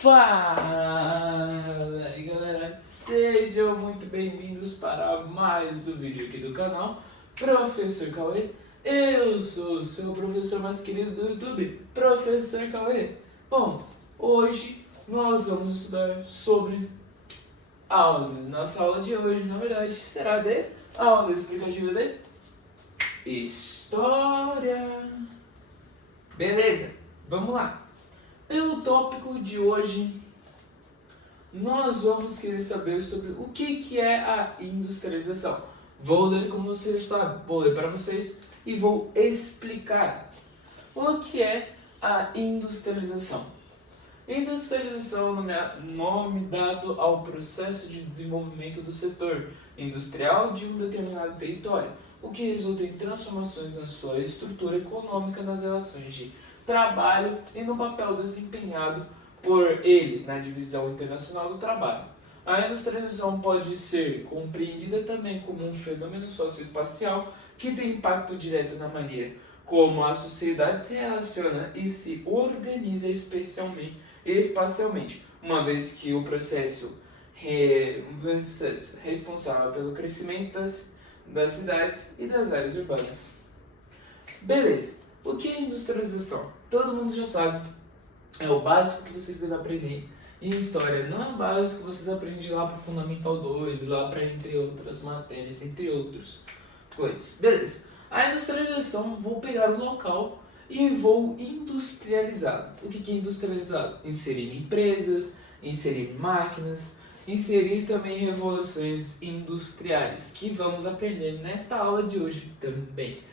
Fala aí galera, sejam muito bem-vindos para mais um vídeo aqui do canal Professor Cauê. Eu sou o seu professor mais querido do YouTube, Professor Cauê. Bom, hoje nós vamos estudar sobre aula. Nossa aula de hoje, na verdade, será de aula explicativa de História. Beleza, vamos lá. Pelo tópico de hoje, nós vamos querer saber sobre o que é a industrialização. Vou ler como vocês sabem, vou ler para vocês e vou explicar o que é a industrialização. Industrialização é nome dado ao processo de desenvolvimento do setor industrial de um determinado território, o que resulta em transformações na sua estrutura econômica, nas relações de trabalho e no papel desempenhado por ele na divisão internacional do trabalho. A industrialização pode ser compreendida também como um fenômeno socioespacial que tem impacto direto na maneira como a sociedade se relaciona e se organiza espacialmente, uma vez que o processo responsável pelo crescimento das cidades e das áreas urbanas. Beleza. O que é industrialização? Todo mundo já sabe. É o básico que vocês devem aprender em história. Não é o básico que vocês aprendem lá para o Fundamental 2, lá para entre outras matérias, entre outras coisas. Beleza. A industrialização, vou pegar um local e vou industrializar. O que é industrializado? Inserir empresas, inserir máquinas, inserir também revoluções industriais, que vamos aprender nesta aula de hoje também.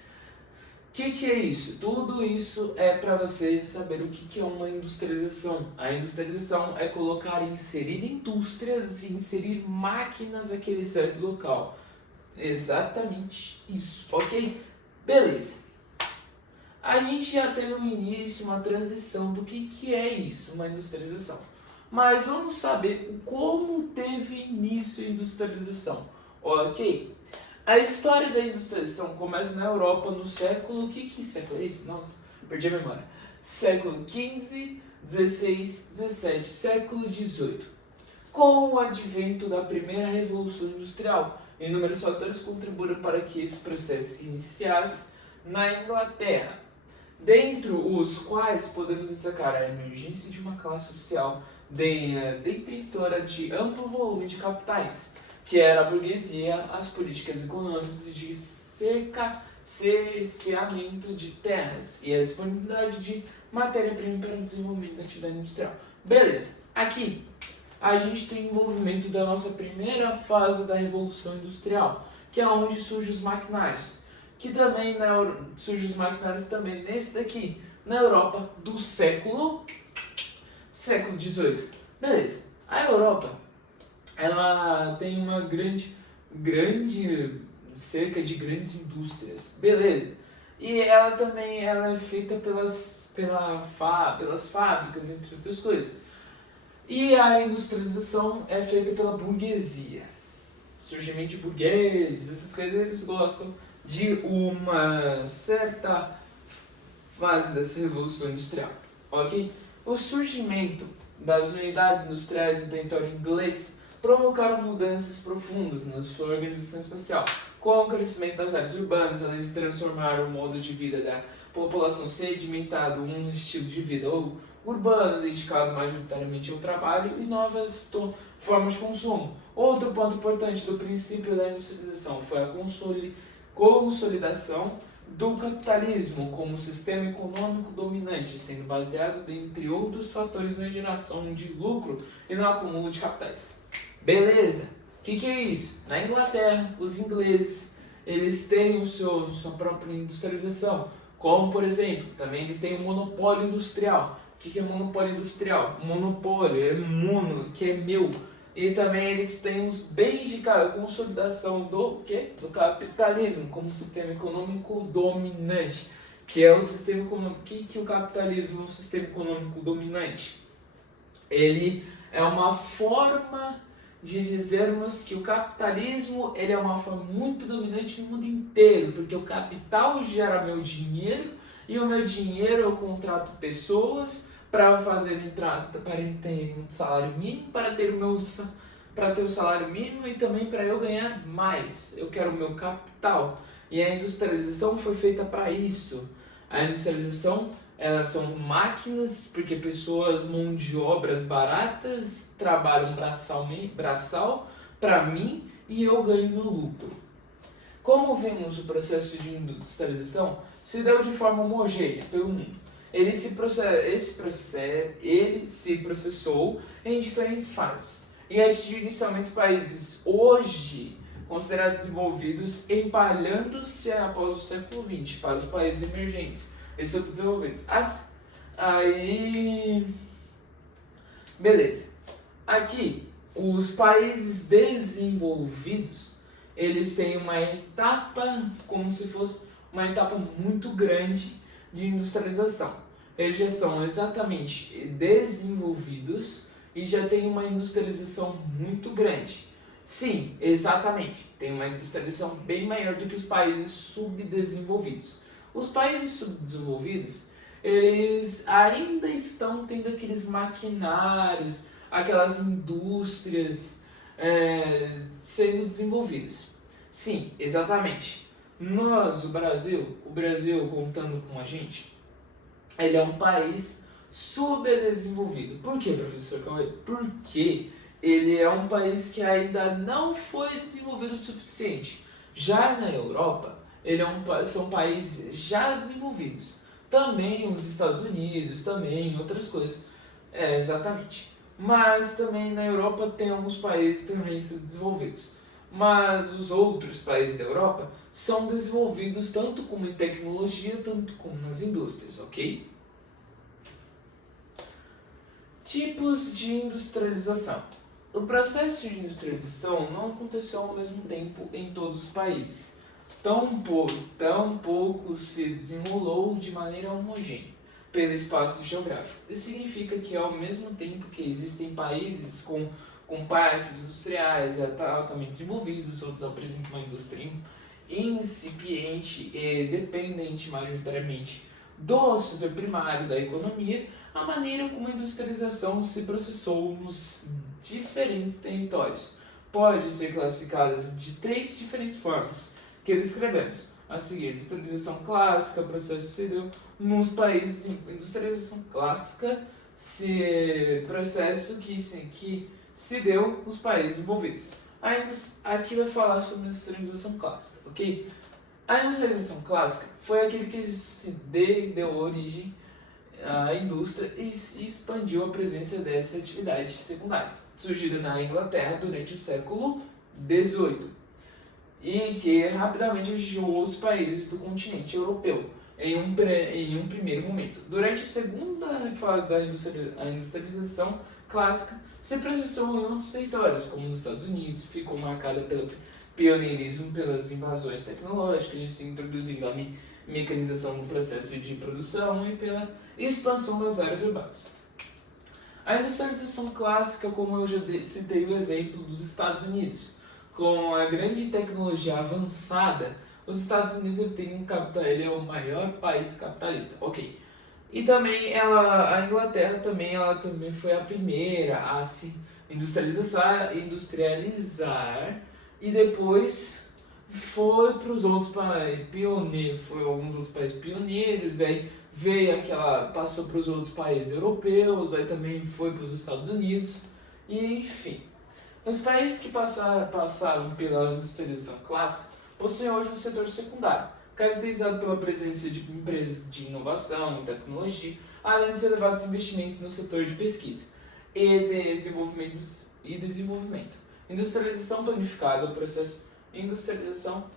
O que é isso? Tudo isso é para você saber o que é uma industrialização. A industrialização é colocar e inserir indústrias e inserir máquinas naquele certo local. Exatamente isso, ok? Beleza. A gente já teve um início, uma transição do que é isso, uma industrialização. Mas vamos saber como teve início a industrialização, ok? A história da industrialização começa na Europa no século... Que século é esse? Nossa, perdi a memória. Século XV, XVI, XVII, século XVIII. Com o advento da primeira Revolução Industrial, inúmeros fatores contribuíram para que esse processo se iniciasse na Inglaterra, dentre os quais podemos destacar a emergência de uma classe social detentora de amplo volume de capitais, que era a burguesia, as políticas econômicas de cerceamento de terras e a disponibilidade de matéria-prima para o desenvolvimento da atividade industrial. Beleza, aqui a gente tem envolvimento da nossa primeira fase da Revolução Industrial, que é onde surgem os maquinários, que também surgem os maquinários também nesse daqui, na Europa do século XVIII. Beleza, a Europa ela tem uma cerca de grandes indústrias, beleza? E ela também é feita pelas fábricas, entre outras coisas. E a industrialização é feita pela burguesia. Surgimento de burgueses, essas coisas, eles gostam de uma certa fase dessa revolução industrial, ok? O surgimento das unidades industriais no território inglês provocaram mudanças profundas na sua organização espacial, com o crescimento das áreas urbanas, além de transformar o modo de vida da população sedimentado em um estilo de vida urbano, dedicado majoritariamente ao trabalho e novas formas de consumo. Outro ponto importante do princípio da industrialização foi a consolidação do capitalismo como sistema econômico dominante, sendo baseado, entre outros fatores, na geração de lucro e no acúmulo de capitais. Beleza, o que é isso? Na Inglaterra, os ingleses eles têm sua própria industrialização, como por exemplo, também eles têm o monopólio industrial. O que é monopólio industrial? Monopólio é mono, que é meu. E também eles têm os bens de consolidação do capitalismo como sistema econômico dominante. Que é o sistema econômico. O que é o capitalismo, o sistema econômico dominante? Ele é uma forma de dizermos que o capitalismo ele é uma forma muito dominante no mundo inteiro, porque o capital gera meu dinheiro e o meu dinheiro eu contrato pessoas para fazer entrada, para ter um salário mínimo, para ter o salário mínimo e também para eu ganhar mais. Eu quero o meu capital. E a industrialização foi feita para isso. A industrialização, elas são máquinas, porque pessoas, mão de obras baratas, trabalham braçal para mim e eu ganho meu lucro. Como vimos, o processo de industrialização se deu de forma homogênea pelo mundo. Ele se processou em diferentes fases e atingiu inicialmente os países hoje considerados desenvolvidos, empalhando-se após o século XX para os países emergentes e subdesenvolvidos. Aí, beleza. Aqui, os países desenvolvidos, eles têm uma etapa, como se fosse uma etapa muito grande de industrialização. Eles já são exatamente desenvolvidos e já tem uma industrialização muito grande. Sim, exatamente. Tem uma industrialização bem maior do que os países subdesenvolvidos. Os países subdesenvolvidos, eles ainda estão tendo aqueles maquinários, aquelas indústrias sendo desenvolvidas. Sim, exatamente. Nós, o Brasil contando com a gente, ele é um país subdesenvolvido. Por quê, professor Cauê? Porque ele é um país que ainda não foi desenvolvido o suficiente. Já na Europa, são países já desenvolvidos. Também os Estados Unidos, também outras coisas. Exatamente. Mas também na Europa tem alguns países também desenvolvidos. Mas os outros países da Europa são desenvolvidos tanto como em tecnologia, tanto como nas indústrias, ok? Tipos de industrialização. O processo de industrialização não aconteceu ao mesmo tempo em todos os países. Tão pouco se desenrolou de maneira homogênea pelo espaço geográfico. Isso significa que ao mesmo tempo que existem países com parques industriais altamente desenvolvidos, outros apresentam uma indústria incipiente e dependente majoritariamente do setor primário da economia, a maneira como a industrialização se processou nos diferentes territórios pode ser classificada de 3 diferentes formas que descrevemos. A seguir, industrialização clássica, processo se deu nos países. Industrialização clássica, processo que se deu nos países envolvidos. Aqui vai falar sobre a industrialização clássica, ok? A industrialização clássica foi aquele que se deu origem à indústria e se expandiu a presença dessa atividade secundária, surgida na Inglaterra durante o século XVIII e que rapidamente atingiu outros países do continente europeu em um primeiro momento. Durante a segunda fase da industrialização clássica, se processou em outros territórios, como os Estados Unidos, ficou marcada pelo pioneirismo, pelas invasões tecnológicas, introduzindo a mecanização do processo de produção e pela expansão das áreas urbanas. A industrialização clássica, como eu já citei o exemplo dos Estados Unidos, com a grande tecnologia avançada, os Estados Unidos ele é o maior país capitalista, ok. E também a Inglaterra também foi a primeira a se industrializar e depois foi para os outros países pioneiros, foi alguns outros países pioneiros, aí passou para os outros países europeus, aí também foi para os Estados Unidos, e enfim. Os países que passaram pela industrialização clássica possuem hoje um setor secundário, caracterizado pela presença de empresas de inovação e tecnologia, além dos elevados investimentos no setor de pesquisa e desenvolvimento. Industrialização planificada, processo de industrialização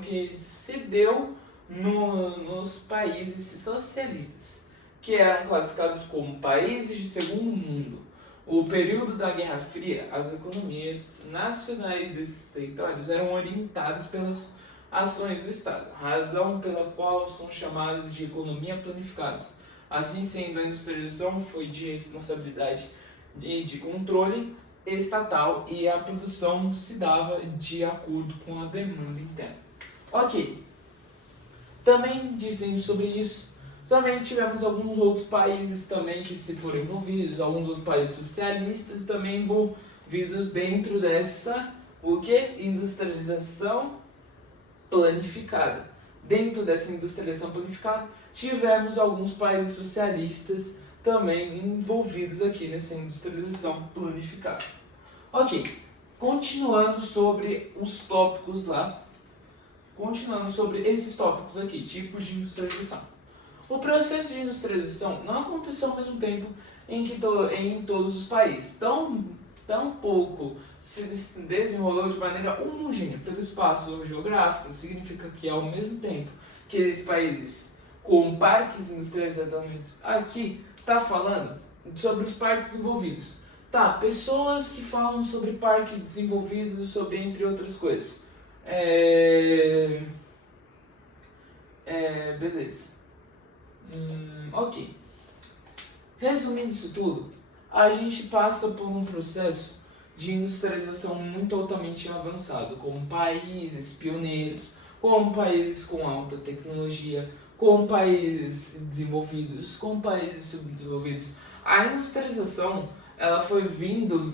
que se deu nos países socialistas, que eram classificados como países de segundo mundo. O período da Guerra Fria, as economias nacionais desses territórios eram orientadas pelas ações do Estado, razão pela qual são chamadas de economia planificadas. Assim sendo, a industrialização foi de responsabilidade e de controle estatal e a produção se dava de acordo com a demanda interna. Ok. Também dizendo sobre isso, Também tivemos alguns outros países também que se foram envolvidos, alguns outros países socialistas também envolvidos dentro dessa, o que? Industrialização planificada. Dentro dessa industrialização planificada, tivemos alguns países socialistas também envolvidos aqui nessa industrialização planificada. Ok, continuando sobre os tópicos lá, continuando sobre esses tópicos aqui, tipos de industrialização. O processo de industrialização não aconteceu ao mesmo tempo em todos os países. Tão pouco se desenrolou de maneira homogênea pelo espaço geográfico, significa que ao mesmo tempo que esses países com parques industriais atualmente aqui está falando sobre os parques desenvolvidos. Tá, pessoas que falam sobre parques desenvolvidos, sobre entre outras coisas. Beleza. Ok. Resumindo isso tudo, a gente passa por um processo de industrialização muito altamente avançado, como países pioneiros, como países com alta tecnologia, com países desenvolvidos, com países subdesenvolvidos. A industrialização, ela foi vindo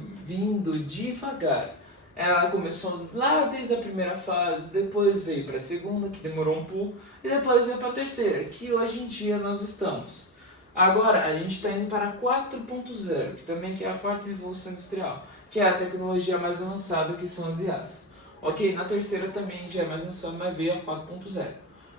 devagar. Ela começou lá desde a primeira fase, depois veio para a segunda, que demorou um pouco, e depois veio para a terceira, que hoje em dia nós estamos. Agora a gente está indo para 4.0, que também é a quarta revolução industrial, que é a tecnologia mais avançada, que são as IAs. Ok, na terceira também já é mais avançada, mas veio a 4.0.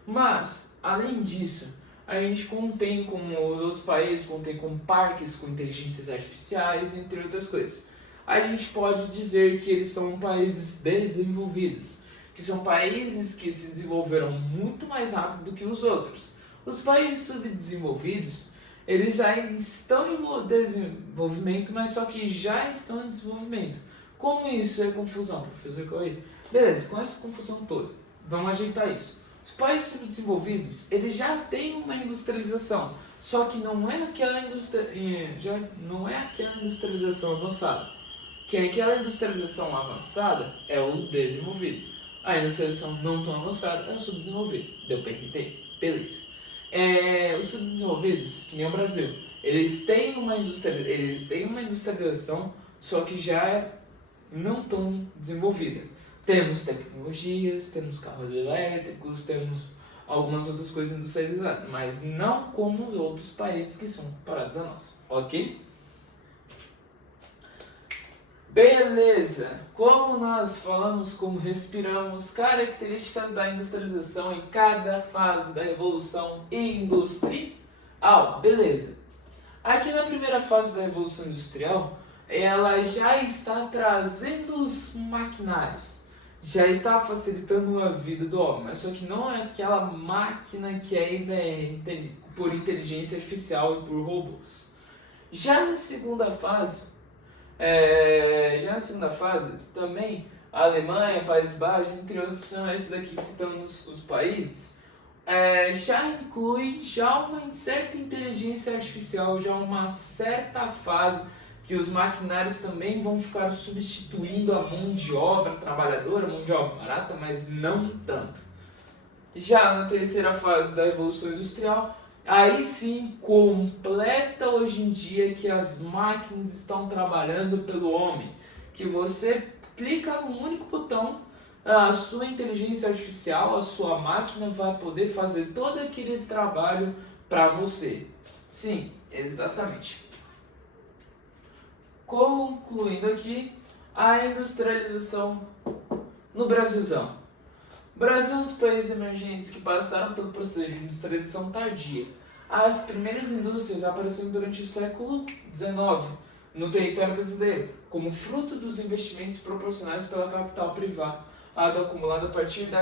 Mas, além disso, a gente contém como os outros países, contém como parques com inteligências artificiais, entre outras coisas. A gente pode dizer que eles são países desenvolvidos, que são países que se desenvolveram muito mais rápido do que os outros. Os países subdesenvolvidos, eles ainda estão em desenvolvimento, mas só que já estão em desenvolvimento. Como isso é confusão, professor Cauê? Beleza, com essa confusão toda, vamos ajeitar isso. Os países subdesenvolvidos, eles já têm uma industrialização, só que não é aquela industrialização avançada. Que aquela industrialização avançada é o desenvolvido. A industrialização não tão avançada é o subdesenvolvido. Deu para entender? Beleza. Os subdesenvolvidos, que nem o Brasil, eles têm uma industrialização, só que já é não tão desenvolvida. Temos tecnologias, temos carros elétricos, temos algumas outras coisas industrializadas, mas não como os outros países que são comparados a nós, ok? Beleza! Como nós falamos, como respiramos, características da industrialização em cada fase da revolução industrial. Beleza! Aqui na primeira fase da revolução industrial, ela já está trazendo os maquinários, já está facilitando a vida do homem, mas só que não é aquela máquina que ainda é por inteligência artificial e por robôs. Já na segunda fase, também a Alemanha, Países Baixos, entre outros, são esses daqui citando os países, já inclui uma certa inteligência artificial, já uma certa fase que os maquinários também vão ficar substituindo a mão de obra trabalhadora, mão de obra barata, mas não tanto. Já na terceira fase da Revolução Industrial, aí sim completa hoje em dia que as máquinas estão trabalhando pelo homem, que você clica num único botão, a sua inteligência artificial, a sua máquina vai poder fazer todo aquele trabalho para você. Sim, exatamente. Concluindo aqui, a industrialização no Brasilzão. O Brasil é um dos países emergentes que passaram pelo processo de industrialização tardia. As primeiras indústrias apareceram durante o século XIX no território brasileiro, como fruto dos investimentos proporcionados pela capital privada acumulada a partir de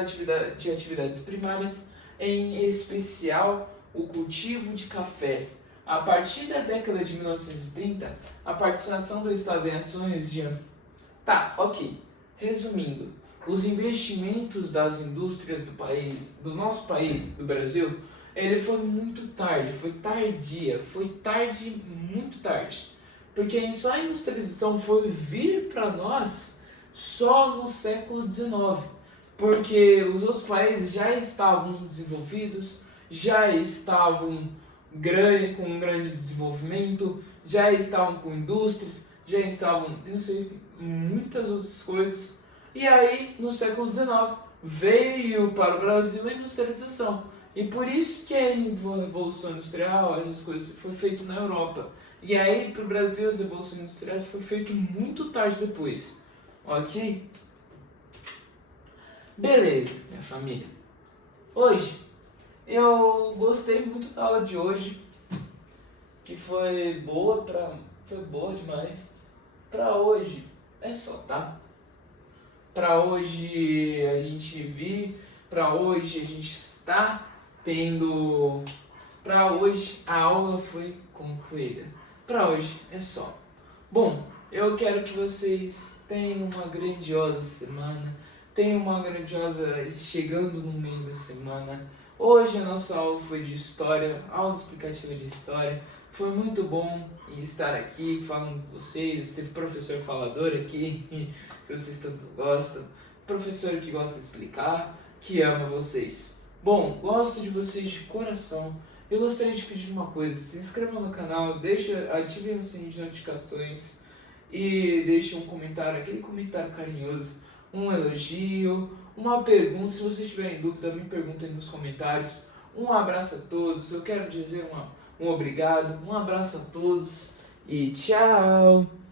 atividades primárias, em especial o cultivo de café. A partir da década de 1930, a participação do Estado em ações de... Tá, ok. Resumindo, os investimentos das indústrias do nosso país, do Brasil, ele foi muito tarde, muito tarde. Porque só a industrialização foi vir para nós só no século XIX. Porque os outros países já estavam desenvolvidos, já estavam grande, com um grande desenvolvimento, já estavam com indústrias, já estavam, não sei, muitas outras coisas. E aí, no século XIX, veio para o Brasil a industrialização. E por isso que a Revolução Industrial, essas coisas, foi feito na Europa. E aí, para o Brasil, as revoluções industriais foi feito muito tarde depois. Ok? Beleza, minha família. Hoje, eu gostei muito da aula de hoje, que foi boa demais. Pra hoje, é só, tá? Pra hoje a gente pra hoje a gente está tendo, pra hoje a aula foi concluída. Pra hoje é só. Bom, eu quero que vocês tenham uma grandiosa semana, tenham uma grandiosa chegando no meio da semana. Hoje a nossa aula foi de história, aula explicativa de história. Foi muito bom estar aqui falando com vocês, ser professor falador aqui, que vocês tanto gostam. Professor que gosta de explicar, que ama vocês. Bom, gosto de vocês de coração. Eu gostaria de pedir uma coisa, se inscrevam no canal, ativem o sininho de notificações e deixem um comentário, aquele comentário carinhoso, um elogio, uma pergunta. Se vocês tiverem dúvida, me perguntem nos comentários. Um abraço a todos, eu quero dizer um obrigado, um abraço a todos e tchau!